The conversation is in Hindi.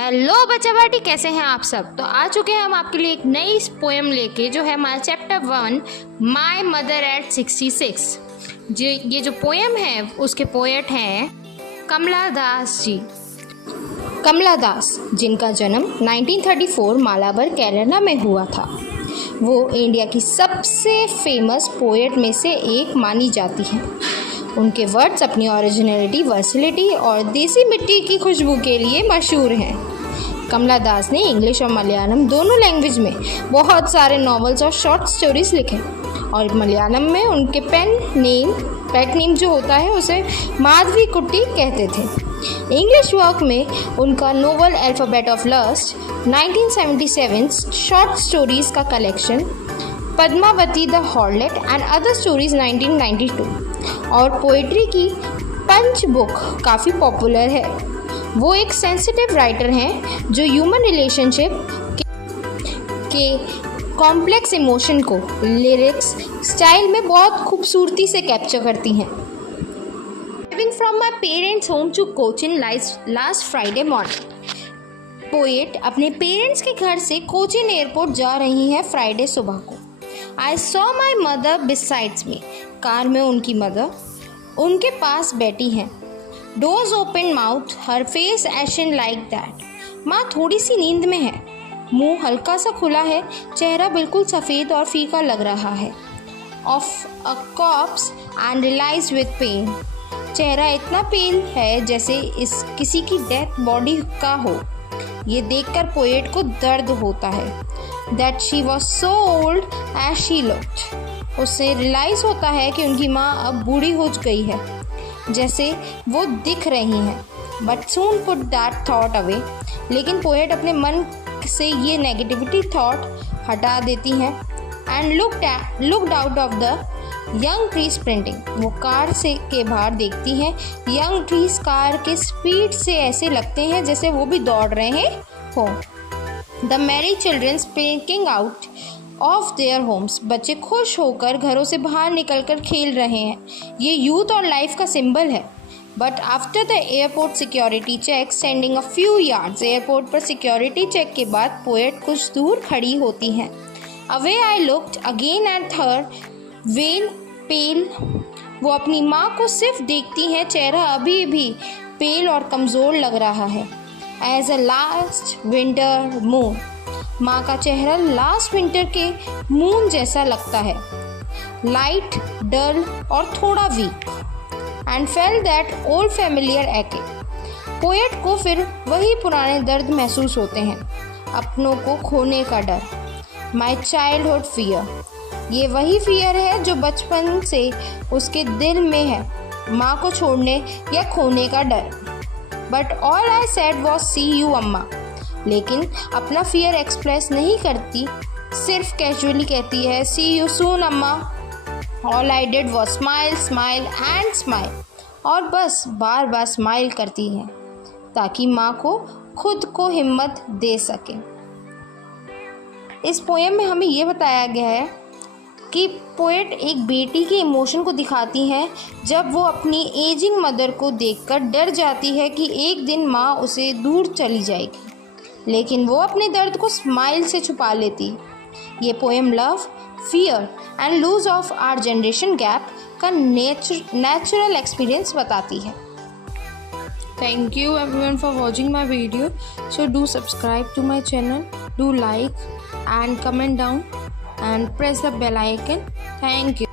हेलो बच्चा पार्टी, कैसे हैं आप सब। तो आ चुके हैं हम आपके लिए एक नई पोएम लेके, जो है हमारा चैप्टर 1 माई मदर एट 66। ये जो पोएम है उसके पोएट हैं कमला दास जी। कमला दास, जिनका जन्म 1934 मालाबार केरला में हुआ था, वो इंडिया की सबसे फेमस पोएट में से एक मानी जाती हैं। उनके वर्ड्स अपनी ओरिजिनलिटी, वर्सिलिटी और देसी मिट्टी की खुशबू के लिए मशहूर हैं। कमला दास ने इंग्लिश और मलयालम दोनों लैंग्वेज में बहुत सारे नॉवेल्स और शॉर्ट स्टोरीज लिखे, और मलयालम में उनके पेट नेम जो होता है उसे माधवी कुट्टी कहते थे। इंग्लिश वर्क में उनका novel alphabet of lust 1977 short stories का collection, Padmavati the harlot and other stories 1992 और पोइट्री की पंच बुक काफ़ी पॉपुलर है। वो एक सेंसिटिव राइटर हैं जो ह्यूमन रिलेशनशिप के कॉम्प्लेक्स इमोशन को लिरिक्स स्टाइल में बहुत खूबसूरती से कैप्चर करती हैं। Driving from my parents home to Cochin last Friday morning. Poet अपने पेरेंट्स के घर से कोचिन एयरपोर्ट जा रही हैं फ्राइडे सुबह को। I saw my mother besides me. Car में उनकी मदर उनके पास बैठी हैं। Doors open mouth, her face ation like that. माँ थोड़ी सी नींद में है, मुंह हल्का सा खुला है, चेहरा बिल्कुल सफ़ेद और फीका लग रहा है। Of a corpse and realize with pain. चेहरा इतना पेन है जैसे किसी की डेथ बॉडी का हो। ये देखकर पोएट को दर्द होता है। That she was so old age she looked. उससे रियलाइज़ होता है कि उनकी माँ अब बूढ़ी हो गई है जैसे वो दिख रही हैं। But soon put that thought away. लेकिन पोएट अपने मन से ये नेगेटिविटी थॉट हटा देती हैं and looked out of the young trees printing. वो कार से के बाहर देखती हैं। यंग ट्रीज कार के स्पीड से ऐसे लगते हैं जैसे वो भी दौड़ रहे हो। The Mary children speaking out of their homes. बच्चे खुश होकर घरों से बाहर निकलकर खेल रहे हैं। ये यूथ और लाइफ का सिंबल है। But after the airport security check sending a few yards. Airport पर सिक्योरिटी चेक के बाद पोएट कुछ दूर खड़ी होती हैं। Away I looked again at her wan pale. वो अपनी माँ को सिर्फ देखती हैं। चेहरा अभी भी पेल और कमज़ोर लग रहा है। As a last winter moon. माँ का चेहरा लास्ट विंटर के मून जैसा लगता है, लाइट, डल और थोड़ा weak. And felt that old familiar ache. Poet को फिर वही पुराने दर्द महसूस होते हैं, अपनों को खोने का डर। My childhood fear. ये वही फियर है जो बचपन से उसके दिल में है, माँ को छोड़ने या खोने का डर। But all I said was see you अम्मा। लेकिन अपना फियर एक्सप्रेस नहीं करती, सिर्फ कैजुअली कहती है सी यू सून अम्मा। All I did was smile smile and smile. और बस बार बार स्माइल करती हैं ताकि माँ को खुद को हिम्मत दे सके। इस पोएम में हमें ये बताया गया है कि पोएट एक बेटी के इमोशन को दिखाती हैं जब वो अपनी एजिंग मदर को देखकर डर जाती है कि एक दिन माँ उसे दूर चली जाएगी, लेकिन वो अपने दर्द को स्माइल से छुपा लेती। ये poem love, fear and loss of our generation gap का नेचुरल एक्सपीरियंस बताती है। Thank you everyone for watching my video. So do subscribe to my channel, do like and comment down and press the bell icon. Thank you.